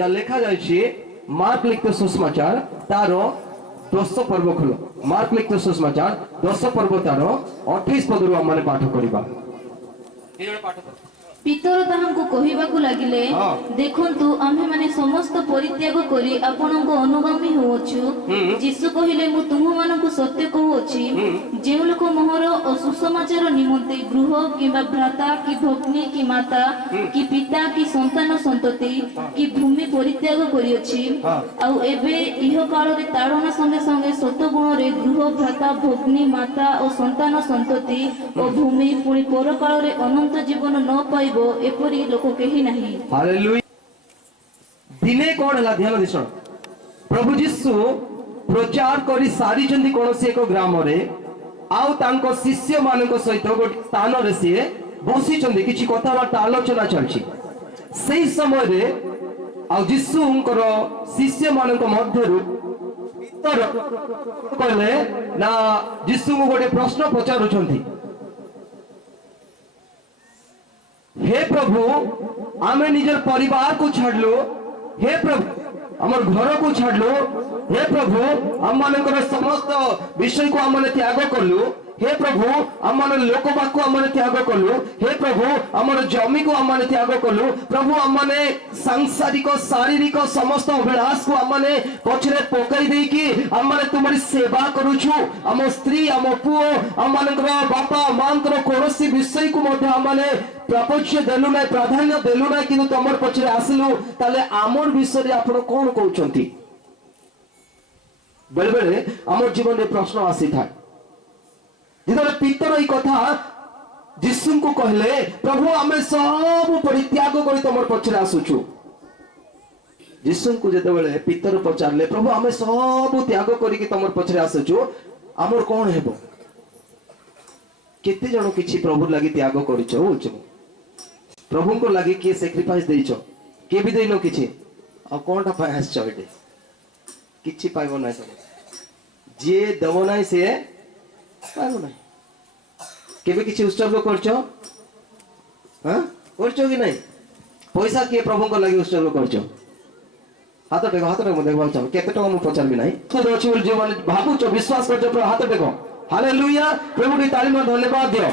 जहाँ लिखा जाए मार्क लिखित सुसमाचार तार 10 पर्व खोल मार्क लिखित सुसमाचार 10 पर्व तार 28 पदरू आम पाठ करवा पितर ताहांको कहिबाकु लागिले देखंतु आम्हे माने समस्त परित्याग करी आपणको अनुगामी होउछु यीशु कहिले मु तुम मानकु सत्य कहूछि जे लोक मोहर असुसमाचार निमंते गृह किबा भ्राता कि भग्नी कि माता कि पिता कि संतान संतति कि भूमि परित्याग करियछि आ एबे इह काल रे ताड़ना संगे संगे सत गुण रे गृह भ्राता भग्नी माता और संतान संतति और भूमि पुणी पर काल रे अनंत जीवन न पाई एपरी लोक कहीं नहीं। हालेलुया। दिने कौन है ध्यान दिस प्रभु जीशु प्रचार करी सारी जंदी कौन से एक ग्राम रे आउ तांको शिष्य मानक सहित गोटे स्थान रे सी बसी चंदी किछि कथाबार्ता आलोचना चलछि सेही समय रे आउ जीशुंकर शिष्य मानक मध्यरु पितर कहले ना जीशु को गोटे प्रश्न पचारुछंती हे प्रभु आमे निजर परिवार को छाड़लो हे प्रभु हमर घर को छाड़लो हे प्रभु हम मानकर समस्त विषय को हम त्याग करलु हे प्रभु आम लोक बाक आम त्याग कलु हे प्रभु आम जमी को आम त्याग कलु प्रभु आम सांसारिक शारीरिक समस्त अभिलाष को आम पछरे पकई देकी आम तुम सेवा करुछु आम स्त्री आम पुओ आम बापा मां कौन विषय को आम प्रापच्य देलु ना प्राधान्य देलु ना कि तुम पछरे आसलु ताले आमर विषय आप कौन कहते बेले बेले आम जीवन में प्रश्न आसी था जितने पितर ये कथा जीशु को कहले प्रभु आम सब परित्याग कर तुम पछरे आसुचु जीशु को जिते बड़े पितर पचारे प्रभु आम सब त्याग करके तुम पछरे आसुचु आमर कौन हेबो केते जण किछि प्रभु लागि त्याग करिछो प्रभु को लगे किए सेक्रिफाइस देइछो के भी देइनो किछि आ कोनटा पाय आछो एटे किछि पाइबो नै सब जे देबो नै से पाइबो नै केबे किछि उत्सर्ग करछो हां करछो कि नै पैसा किए प्रभु को लगे उत्सर्ग करछो हाथ टेको मु देखबा चाहो केते टका मु पचारबी नै तो अछि बोल जे माने भाबुचो विश्वास करछो प्रभु हाथ टेको हालेलुया प्रभु दी ताली में धन्यवाद दियो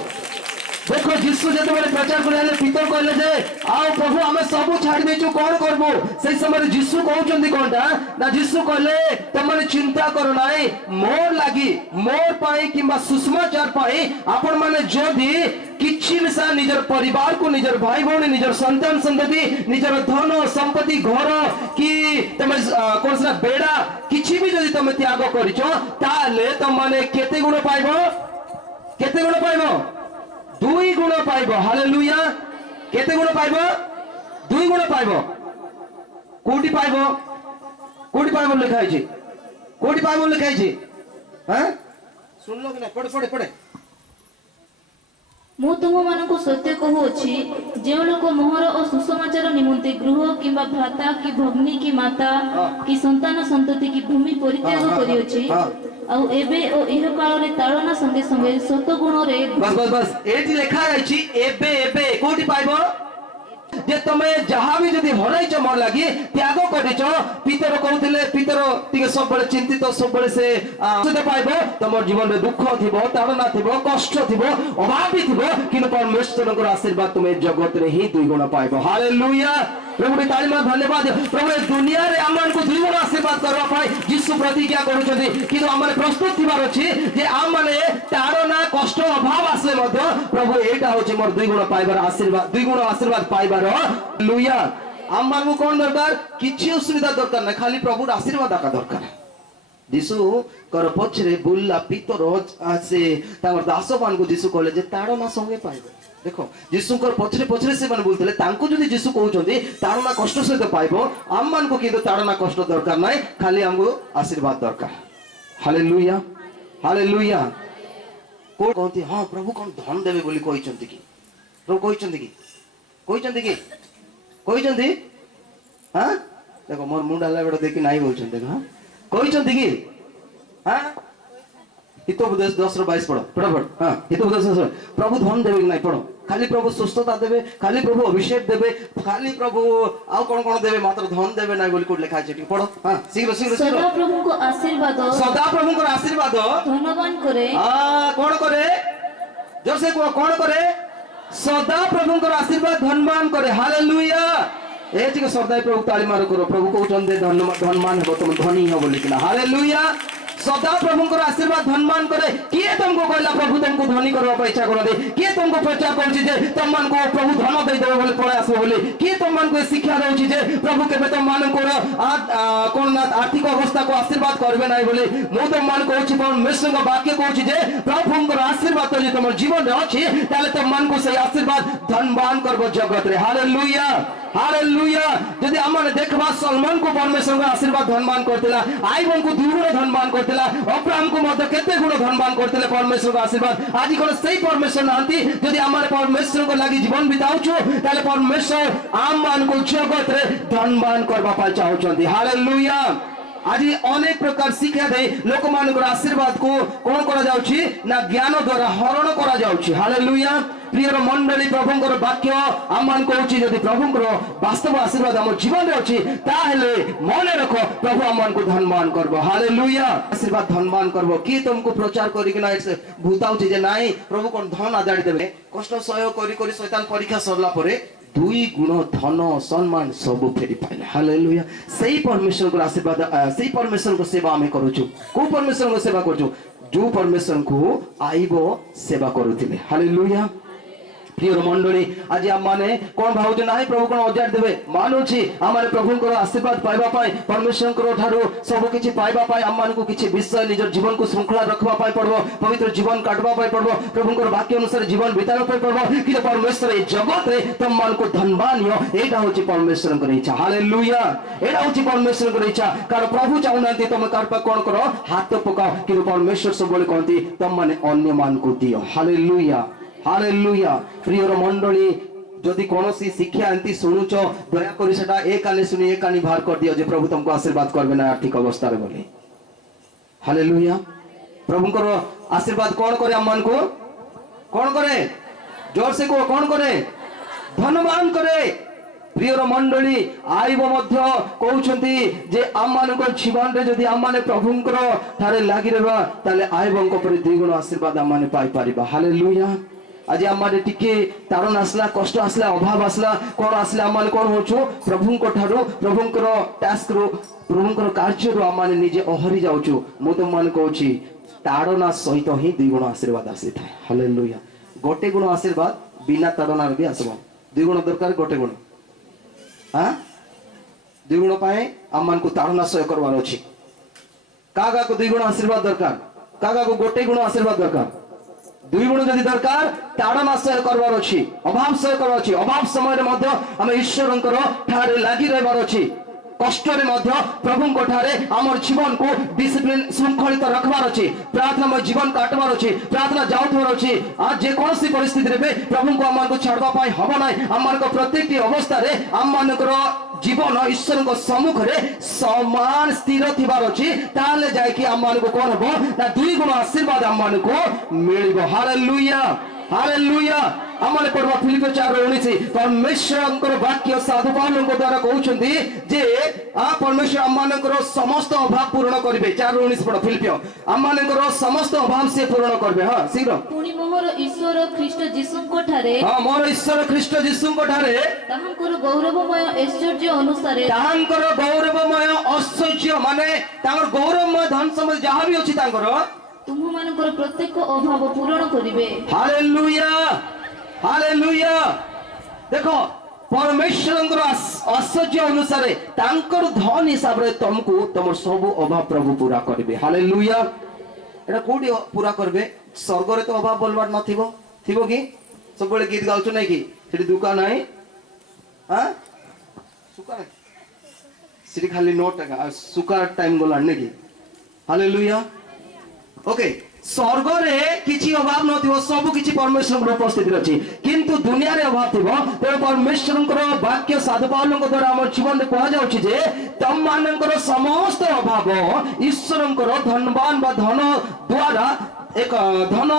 देखो जीशु जब प्रचार कर पितर कहले जे आओ प्रभु आम सब छाड़ देचु कौन करबो से समय जीशु कहउचंदी कोनटा ना जीशु कहले तमने चिंता करो नाई मोर लागी मोर पाई किबा सुसमाचार पाई आपण माने जदी किछि मिसा निजर परिवार को निजर भाई भौणी निजर संतान संतति निजर धन संपत्ति घर कि तमे कोनसा बेड़ा किछि भी जदी तमे त्याग करिचो ताले तमने केते गुण पाइबो 2 गुण पाइब हालेलुया केते गुण पाइब 2 गुण पाइब कोटी पाइब लिखा है कोटी पाइब लिखा है हां सुन लो कि ना पढ़े मु तुम मानकु सत्य कहूछि जे लोक मोहर और सुसमाचार निमंते गृह किबा भ्राता कि भग्नी कि माता कि संतान संतति कि भूमि परित्याग करियछि आ एबे ओ इह काल रे ताड़ना संगे संगे सत गुण रे बस एटी लिखा है एबे कोटी पाइबो जे तमे जहां भी जदी हराइछ मोर लागि त्याग करिछ पितर कहउथिले पितर तिके सब बळे चिंतित सब बळे से सुते पाइबो तमर जीवन में दुख थिबो ताड़ना थिबो कष्ट थिबो अभाव भी थिबो किंतु परमेश्वरक आशीर्वाद तुमे जगत रे ही 2 गुण पाइबो हालेलुया प्रभु ताली में धन्यवाद प्रभु दुनिया रे आमन को 2 गुण आशीर्वाद करबा पाई यीशु प्रतिज्ञा करूछथि किंतु हमरे प्रस्तुत थिबार अछि जे आमने ताड़ना कष्ट अभाव आसले मध्य प्रभु एटा होछि मोर 2 गुण पाइबार आशीर्वाद 2 गुण आशीर्वाद पाइबार हालेलुया आम मानू कोन दरकार किछि असुविधा दरकार ना खाली प्रभु आशीर्वाद आका दरकार यीशु कर पछरे बुल्ला पितर से तार दास मान को यीशु कहले जे ताड़ना संगे पाइबो देखो यीशु कर पछरे से माने बोलथले तांको जदी यीशु कहउचंदी ताड़ना कष्ट सहित पाइबो आम मान को किंतु ताड़ना कष्ट दरकार नै खाली हमको आशीर्वाद दरकार हालेलुया हालेलुया को कहती हां प्रभु कोन धन देबे बोली कहिचंती कि प्रभु कहिचंती हां देखो मोर मुंडा लाबड़ देखि नाही बोलचंती हां कहिचंती कि हां हितोपदेश 10:22 पढ़ो फटाफट। हाँ, हितोपदेश 10 प्रभु धन देवे कि नहीं पढ़ो, खाली प्रभु सुस्थता देवे, खाली प्रभु अभिषेक देवे, खाली प्रभु आउ कौन कौन देवे, मात्र धन देवे नहीं बोली कोड लिखा है। पढ़ो। हाँ, शीघ्र शीघ्र सदा शीघ्र। प्रभु को आशीर्वाद सदा प्रभु को आशीर्वाद धनवान करे। कौन करे, जोर से कौन करे, सदा प्रभु को आशीर्वाद धनवान करे। हालेलुया। ए ठीक सदा प्रभु ताली मारो करो, प्रभु को चंदे धनवान हो तुम धनी हो बोली किना। हालेलुया। सदा प्रभु को आशीर्वाद धनवान करे। किए तुमको कहला प्रभु तुमको धनी करबा इच्छा करदे, किए तुमको प्रचार करछि जे तुम मान को प्रभु धन दे देबे बोले पळे आसो बोले, किए तुम मान को शिक्षा देउछि जे प्रभु केबे तुम मान को कोन ना आर्थिक अवस्था को आशीर्वाद करबे नाही बोले। मु तुम मान कहछि परमेश्वर को वाक्य कहछि जे प्रभु को आशीर्वाद जे तुम जीवन रे अछि ताले तुम मान को से आशीर्वाद धनवान करबो जगत रे। हालेलुया। हालेलुया। यदि हमने देखबा सलमान को परमेश्वर का आशीर्वाद धनवान करथिला, आईबन को द्विगुण धनवान करथिला, अब्राहम को मध्य केते गुण धनवान करथिले परमेश्वर का आशीर्वाद। आज कोन सही परमेश्वर नांती, यदि हमने परमेश्वर को लागि जीवन बिताउछु ताले परमेश्वर आम मान को जगत रे धनवान करबा पाई चाहुचंती। हालेलुया। आज अनेक प्रकार शिक्षा दे लोक मानकर आशीर्वाद को कौन करा जाउछि ना ज्ञान द्वारा हरण करा जाउछि। हालेलुया। प्रिय मंडली प्रभुंकर वाक्य आमान कहछि यदि प्रभुंकर वास्तव आशीर्वाद हम जीवन रे अछि ताहेले मने रखो प्रभु आमान को धनवान करबो। हालेलुया। आशीर्वाद धनवान करबो कि तुमको प्रचार करि कि ना भूताउछि जे नाही प्रभु कोन धन आदाड़ी देबे, कष्ट सहयोग करि करि शैतान परीक्षा सरला परे 2 गुण धन सम्मान सब फेरी पाइले। हालेलुया। सही परमेश्वर को आशीर्वाद, सही परमेश्वर को सेवा हमें करूछु। को परमेश्वर को सेवा करूछु, जो परमेश्वर को आइबो सेवा करूथिले। हालेलुया। प्रिय मंडली आज आम माने कौन भावुचे ना प्रभु कौन अजाड़ देवे मानुछि आमाने प्रभुंकर आशीर्वाद पाइबा पाई परमेश्वर ठारू सब किछि पाइबा पाई आम मानकु किछि विषय निजर जीवन को श्रृंखला रखबा पाई पड़बो, पवित्र जीवन काटबा पाई पड़बो, प्रभुंकर वाक्य अनुसार जीवन बिताबा पाई पड़बो कि परमेश्वर ए जगत रे तुम मानकु धनवान हो। एटा होछि परमेश्वरकर इच्छा। हालेलुया। एटा होछि परमेश्वरकर इच्छा। कारण प्रभु चाहुनांती तुम कारपा कोन करो हाथ पकाओ, कि परमेश्वर सब बोले कहती तुम माने अन्य मान को दियो। हालेलुया। हालेलुया। प्रिय मंडली जदि कोनोसी शिक्षा एंती सुनुच दया करी सेटा एक काने सुनी एक कानी बाहर कर दियो जे प्रभु तुमको आशीर्वाद करबे ना आर्थिक अवस्था रे बोले। हालेलुया। प्रभुंकर आशीर्वाद कौन करे अम्मान को, कौन करे, जोर से को कौन करे, धनवान करे। प्रिय मंडली आइब मध्य कहउछंती जे आम्मानकर जीवन रे जदि आम्माने प्रभुंकर थारे लागि रहबा ताले आइबंक पर द्विगुण आशीर्वाद आम्माने पाई परिबा। हालेलुया। आज आमारे टिके तारण आसला, कष्ट आसला, अभाव आसला, कौन आसला आमाने कौन होछु प्रभुंकर ठारू प्रभुंकर टास्क रो प्रभुंकर कार्य रो आमाने निजे अहरी जाउछु। मु तुम माने कहूछि ताड़ना सहित ही द्विगुण आशीर्वाद आसी थाए। हालेलुया। गोटे गुण आशीर्वाद बिना ताड़ना भी आसबो, द्विगुण दरकार गोटे गुण। हां द्विगुण पाए आमान को ताड़ना सह करवार अछि। कागा को द्विगुण आशीर्वाद दरकार, कागा को गोटे गुण आशीर्वाद दरकार। 2 गुण जदि दरकार ताड़ना सह करवार अछि, अभाव सह करवार अछि। अभाव समय रे मध्य हम ईश्वरंकर ठारे लागि रहबार अछि। कष्ट रे मध्य प्रभुंक ठारे हमर जीवन को डिसिप्लिन श्रृंखलित रखबार अछि। प्रार्थना में जीवन काटबार अछि, प्रार्थना जाउथबार अछि। आज जे कोनोसी परिस्थिति रे प्रभु को हमन को छाड़बा पाई हबो नै। हमन को प्रत्येक अवस्था रे हमनकर जीवन ईश्वर को सम्मुख रे समान स्थिर थिबार अछि। ताले जाय कि हमन को कोन हबो ना 2 गुण आशीर्वाद हमन को मिलिबो। हालेलुया। हालेलुया। आमाने पढ़वा फिलिपियो 4:19 परमेश्वरंकर वाक्य साधु पौलुंक द्वारा कहउछंती जे परमेश्वर आमानकर समस्त अभाव पूर्ण करिवे। 4:19 पढ़ फिलिपियो। आमानकर समस्त अभाव से पूर्ण करबे। हां शीघ्र। पुनी मोहर ईश्वर ख्रीष्ट जीसुंक ठारे, हां मोर ईश्वर ख्रीष्ट जीसुंक ठारे ताहांकर गौरवमय ऐश्वर्य अनुसारे, ताहांकर गौरवमय ऐश्वर्य माने तांकर गौरवमय धन सम्पत्ति जहां भी अछि तांकर तुम मानकर प्रत्येक अभाव पूर्ण करिवे। हालेलुया। हालेलुया। देखो परमेश्वरंकर ऐश्वर्य अनुसार तांकर धन हिसाब रे तुमको तुम सब अभाव प्रभु पूरा करिवे। हालेलुया। एटा कोडी पूरा करबे, स्वर्ग रे तो अभाव बोलबार नथिबो, थिबो कि सब बळे गीत गाउछु नै कि सेठी दुकान है। हां सुका सेठी खाली नोट टका सुका टाइम गोला नै कि। हालेलुया। ओके स्वर्ग रे किछि अभाव नथिबो, सब किछि परमेश्वर उपस्थिति अछि। किंतु दुनिया रे अभाव थिबो तेरे परमेश्वरंकर वाक्य साधु पौलुंक द्वारा हमर जीवन रे कहा जाउछि जे तम मानकर समस्त अभाव ईश्वरंकर धनवान बा धन द्वारा एक धन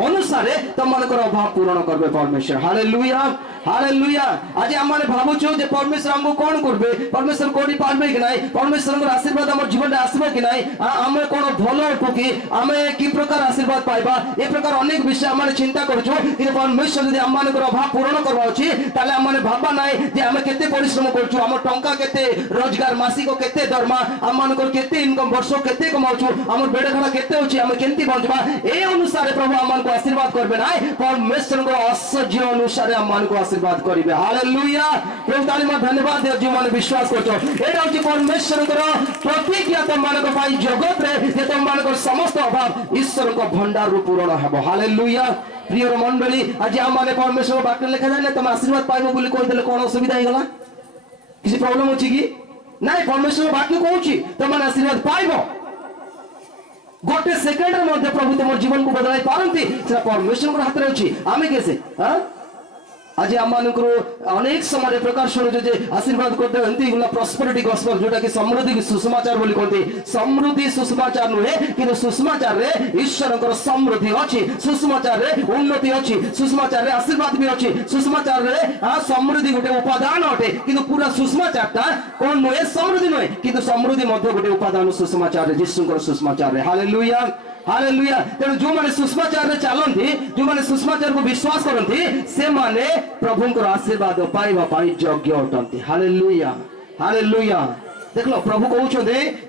अनुसार तुम मानकर अभाव पूरण करबे परमेश्वर। Hallelujah hallelujah. आज आम मैंने भावुचु जे परमेश्वर हमको कौन करबे, परमेश्वर कोडी पारबे कि नहीं, परमेश्वर आशीर्वाद हमर जीवन में आसबो कि नहीं, आम कौन भल हबो कि आम कि प्रकार आशीर्वाद पाइबा, ए प्रकार अनेक विषय आम चिंता करूछु। कि परमेश्वर यदि आम मानकर अभाव पूरण करबा अछि ताले आम माने भाबा नहीं जे आम केते परिश्रम करछु, आम टंका केते रोजगार, मासिक केते दरमा, आम मानकर केते इनकम, वर्ष केते कमाउछु, आम बेड खड़ा केते अछि, आम केंती बंचबा, ए अनुसार प्रभु आम मानको आशीर्वाद करबे नहीं, परमेश्वर को असह्य अनुसार आम मानको आशीर्वाद करिवे। हालेलुया। प्रभु ताली में धन्यवाद दे जो माने विश्वास करछो। एटा होछि परमेश्वर को प्रतिज्ञा तुम मानको पाई जगत रे जे तुम मानको समस्त अभाव ईश्वर को भंडार रु पूर्ण हेबो। हालेलुया। प्रिय मंडली, आज आम माने परमेश्वर बाक्य लिखा जाय ना तुम आशीर्वाद पाइबो बोली कहि देले कोन असुविधा हे गला, किसी प्रॉब्लम अछि कि नहीं? परमेश्वर बाक्य कहूछि तुम माने आशीर्वाद पाइबो। गोटे सेकेंड मध्य प्रभु तुम जीवन को बदलाई पारंती, से परमेश्वर हाथ में अच्छी। आम कैसे आज आम मान अनेक समय प्रकार शुणु जे आशीर्वाद करते प्रॉस्पेरिटी गॉस्पेल जोटा कि समृद्धि सुसमाचार बोली कहते। समृद्धि सुसमाचार नुहे कि सुसमाचार रे ईश्वर समृद्धि अच्छी, सुसमाचार रे उन्नति अच्छी, सुसमाचार रे आशीर्वाद भी अच्छी, सुसमाचार रे समृद्धि गोटे उपादान अटे। कि पूरा सुसमाचार टा कौन नुहे, समृद्धि नुहे कि समृद्धि गोटे उपादान सुसमाचार जीशुकर सुसमाचार। Hallelujah hallelujah. तेणु जो माने सुसमाचार रे चलती, जो माने सुसमाचार को विश्वास करती, से माने प्रभुंकर आशीर्वाद पाइबा पाई योग्य अटंती। Hallelujah hallelujah. देख लो प्रभु कहउछे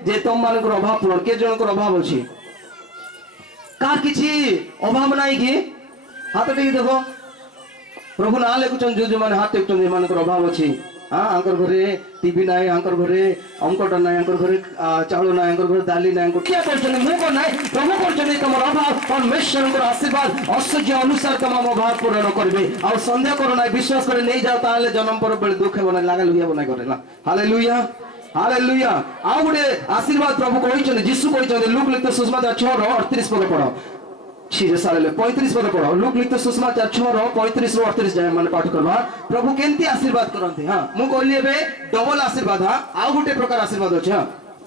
जे तुम मानकर अभाव पूर्ण, के जनकर अभाव अछि, का किछि अभाव नाही कि हाथ टेकी देखो। प्रभु ना लेखुछन जो माने हाथ टेकुछन मानकर अभाव अछि। आंकर घरे टीवी नाई, आंकर घरे अंकटा नाई, आंकर घरे चाउल नाई, आंकर घरे दाली नाई, क्या करछन मु को नाई। प्रभु करछन तमर अभाव परमेश्वर आशीर्वाद असह्य अनुसार तम अभाव पूर्ण करबे। आ संदेह करो नाई, विश्वास करे नहीं जाओ ताले जन्म पर बेले दुख हेबो नाई, लागल हुइबो नाई करेला। Hallelujah hallelujah. आ गुडे आशीर्वाद प्रभु कहिछन, यीशु कहिछन लूक लिखित सुसमाचार 6:38 पद पढो। 35 पद पढ़ो। लूक लिखित सुसमाचार 6:35-38 जाए माने पाठ करबा। प्रभु केंती आशीर्वाद करंती। हां मु कहली एबे डबल आशीर्वाद। हां आ गुटे प्रकार आशीर्वाद अछि। हां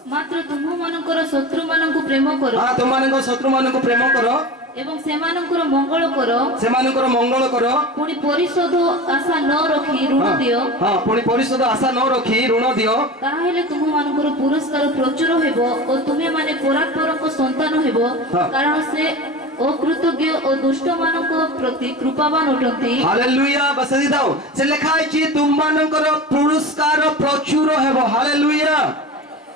मात्र तुम मानकर शत्रु मानकु प्रेम करो। हां तुम मानकर शत्रु मानकु प्रेम करो एवं सेमानकर मंगल करो, सेमानकर मंगल करो, पुणी परिशोध आशा न रखी ऋण दियो। हां पुणी परिशोध आशा न रखी ऋण दियो, ताहेले तुम मानकर पुरस्कार प्रचुर हेबो और तुमे माने परात्परक संतान हेबो। कारण से अकृतज्ञ और दुष्ट मानक प्रति कृपावान अटंती। हालेलुया। बस दी दाओ से लिखा अछि तुम मानकर पुरस्कार प्रचुर हेबो। हालेलुया।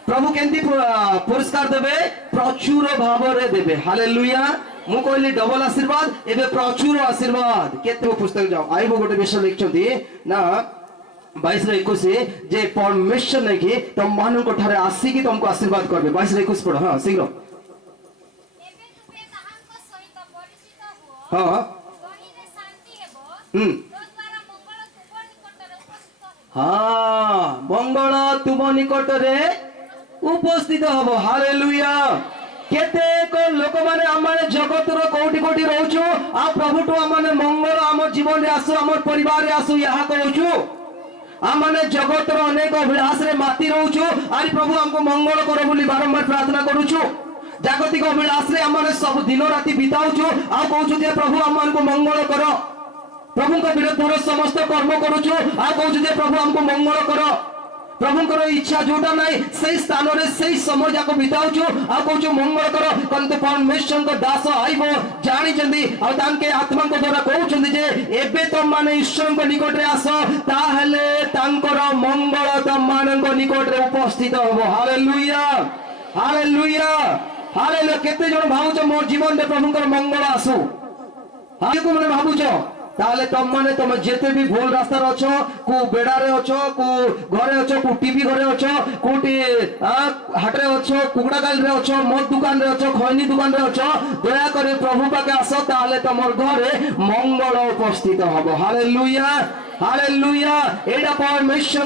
प्रभु केंती पुरस्कार देबे, प्रचुर भाव रे देबे। हालेलुया। मु कहली डबल आशीर्वाद, एबे प्रचुर आशीर्वाद। केते पुस्तक जाओ आइबो गोटे विषय लिखछंती ना 22-21 जे परमेश्वर ने कि तुम मानक ठारे आसी कि तुमको आशीर्वाद करबे। 22-21 पढ़ो। हां शीघ्र। हाँ हाँ मंगल तुम निकट रे उपस्थित हम। हालेलुया। केतेक लोक माने आमाने जगत रो कोटी कोटी रहउछु, आ प्रभु तो आमाने मंगल आम जीवन रे आसु, आम परिवार रे आसु यहा कहउछु। आमाने जगत रो अनेक अभिलाष रे माती रहउछु, आरि प्रभु हमको मंगल करो बोली बारंबार प्रार्थना करूछु। जागतिक अभिलाष रे आमाने सब दिन राति बिताउछु, आ कहउछु जे प्रभु हमको मंगल करो। प्रभु को विरुद्ध समस्त कर्म करूछु, आ कहउछु जे प्रभु हमको मंगल करो। प्रभुंकर इच्छा जोटा नहीं से स्थान रे से समय जाक बिताउछु, आ कहउछु मंगल करो। कंते परमेश्वर को दास आइबो जानि जंदी, आ तांके आत्मा को द्वारा कहउछंदी जे एबे तुम माने ईश्वर को निकट रे आसो, ताहेले तांकर मंगल तुम मानक निकट रे उपस्थित होबो। Hallelujah hallelujah hallelujah. केते जण भाउछ मोर जीवन रे प्रभुंकर मंगल आसु, हाले को माने भाबुछ ताले तुम माने तुम जेते भी भूल रास्ता रे अछो, को बेडा रे अछो, को घरे अछो, को टीवी घरे अछो, कोटी हाट रे अछो, कुकड़ा गाल रे अछो, मद दुकान रे अछो, खैनी दुकान रे अछो, दया करे प्रभु पाके आसो, ताले तमर घरे मंगल उपस्थित हबो। Hallelujah hallelujah. एडा परमेश्वर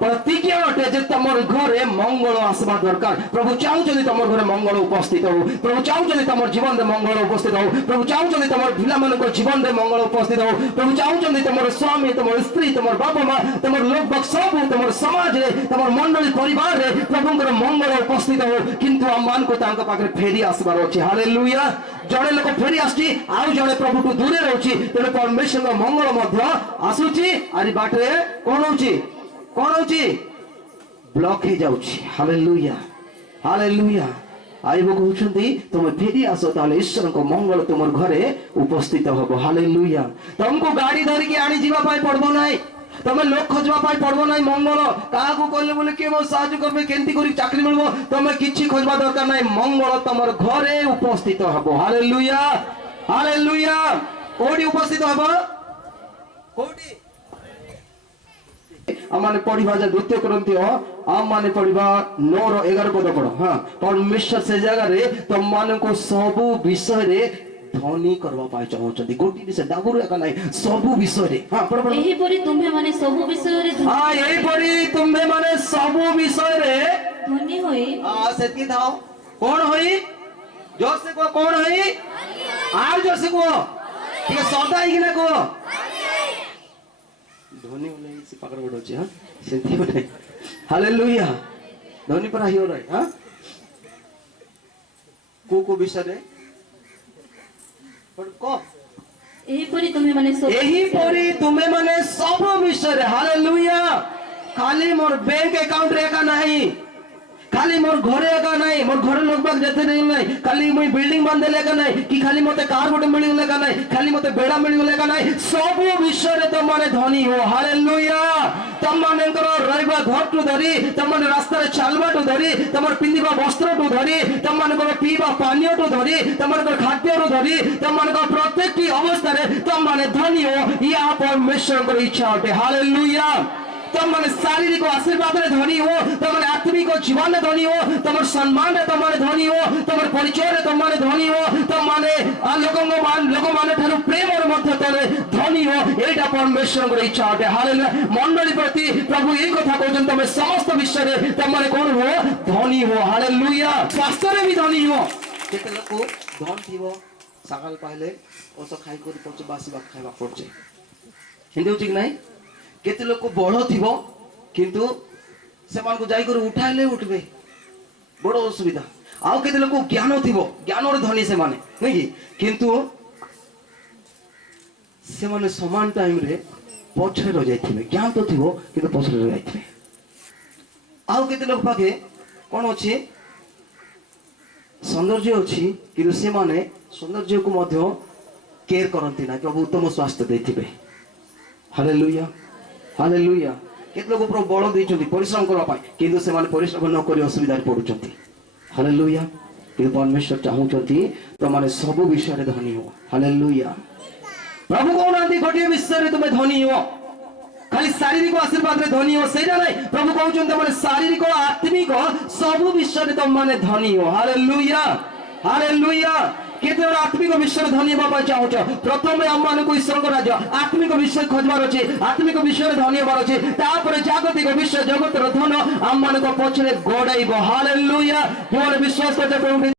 प्रतिज्ञा अटे जे तमर घरे मंगल आसवा दरकार। प्रभु चाहूछन तमर घरे मंगल उपस्थित हो, प्रभु चाहूछन तमर जीवन रे मंगल उपस्थित हो, प्रभु चाहूछन तमर पिला मानक जीवन रे मंगल उपस्थित हो, प्रभु चाहूछन तमर स्वामी, तमर स्त्री, तमर बापा मां, तमर लोक सब, तमर समाज रे, तमर मंडली परिवार रे प्रभुंकर मंगल उपस्थित हो। किंतु आमान को तांका पाखरे फेरी आसबार अछि। हालेलुया। जड़े लोक फेरी आसुची आउ जड़े प्रभुठू दूरे रहउची तेणु परमेश्वर मंगल मध्य आसुची आरि बाटरे कोन होउची ब्लॉक हे जाउची हालेलुया हालेलुया आइब कहउछंती तुम फेरी आसो ताले ईश्वर को मंगल तुमर घरे उपस्थित हबो हालेलुया तुमको गाड़ी धरि के आनी जीवा पाई पड़बो नाही तुम लोक खोजवा पाई पड़बो नाही मंगल काहाकू कहले बोले के मो साहाय्य करबे केंती करी चाकरी मिलबो तुम किछि खोजवा दरकार नाही मंगल तुमर घरे उपस्थित हबो हालेलुया हालेलुया कोडी उपस्थित हबो कोडी आमाने पढ़िबा जे द्वितीय कोरिन्थीय आमाने पढ़िबा 9:11 पद पढ़ो हां परमेश्वर से जगह रे तुम मानको सब विषय रे धनी करबा पाई चाहउछंती गोटी विषय डाबुर एका नाही सब विषय रे हां पढ़ पढ़ एही परी तुम्हे माने सब विषय रे हां एही परी तुम्हे माने सब विषय रे धनी होई हां सेति थाओ कोन होई जोर से को कोन होई आर जोर से को ठीक सदा ही ना को धनी होले से पकड़ बड़ो छी हां सेति बने हालेलुया धनी पर हियो रे हां को विषय रे पर को एही परी तुम्हे माने सब विषय रे हालेलुया खाली मोर बैंक अकाउंट रे का नहीं खाली मोर घरे एका नहीं मोर घरे लोग बाग जते नहीं खाली मुई बिल्डिंग बांधले का नहीं कि खाली मते कार गोटे मिलिले का नहीं खाली मते बेड़ा मिलिले का नहीं सब विषय रे तुम माने धनी हो हालेलुया तुम माने रहबा घर टू धरी तुम माने रास्ता रे चलबा टू धरी तुम पिंदिबा वस्त्र टू धरी तुम माने पीबा पानी टू धरी तुम माने खाद्य टू धरी तुम माने प्रत्येक की अवस्था रे तुम माने धनी हो या परमेश्वर को इच्छा होते हालेलुया तुम माने शारीरिक आशीर्वाद रे धनी हो तुम माने आत्मिक जीवन रे धनी हो तुम सम्मान रे तुम माने धनी हो तुम परिचय रे तुम माने धनी हो तुम माने लोक माने थारु प्रेम रे मध्य तले धनी हो एटा परमेश्वर को इच्छा होते हालेलुया मंडली प्रति प्रभु এই কথা कहउछन तुम समस्त विषय रे तुम माने कोन हो धनी हो हालेलुया स्वास्थ्य रे भी धनी हो केते लोक धन थिबो सकाल पाइले ओस खाइ करि पछ बासी भात खाइबा पड़छे हिंदी ठीक नाही केते लोक बड़ थिबो किंतु से मान को जाई कर उठाइले उठबे बड़ असुविधा आउ केते लोक ज्ञान थिबो ज्ञान रे धनी से माने नै कि किंतु से माने समान टाइम रे पछरे रह जाइथिबे ज्ञान तो थिबो किंतु पछरे रह जाइथिबे आउ केते लोक पाके कोन अछि सौंदर्य अछि किंतु से माने सौंदर्य को मध्य केयर करंती ना प्रभु उत्तम स्वास्थ्य देथिबे हालेलुया हालेलुया केते लोक प्रभु बळ दैछन्ती परिश्रम करबा पाई किंतु से माने परिश्रम न करी असुविधा पडुछन्ती हालेलुया किंतु परमेश्वर चाहुछन्ती तो माने सब विषय रे धनी हो हालेलुया प्रभु कोनांती गोटे विषय रे तुमे धनी हो खाली शारीरिक आशीर्वाद रे धनी हो सेना नै प्रभु कहउछन्ती माने शारीरिक और आत्मिक सब विषय रे तुम माने धनी हो हालेलुया हालेलुया केते आत्मिक विषय धनी बाबा चाहूच प्रथम हम मान को ईश्वर को राज्य आत्मिक विषय खोजबार अछि आत्मिक विषय धनी होबार अछि तापर जागतिक विषय जगत रो धन हम मान को पछरे गोडाइबो हालेलुया मोर विश्वास करते प्रभु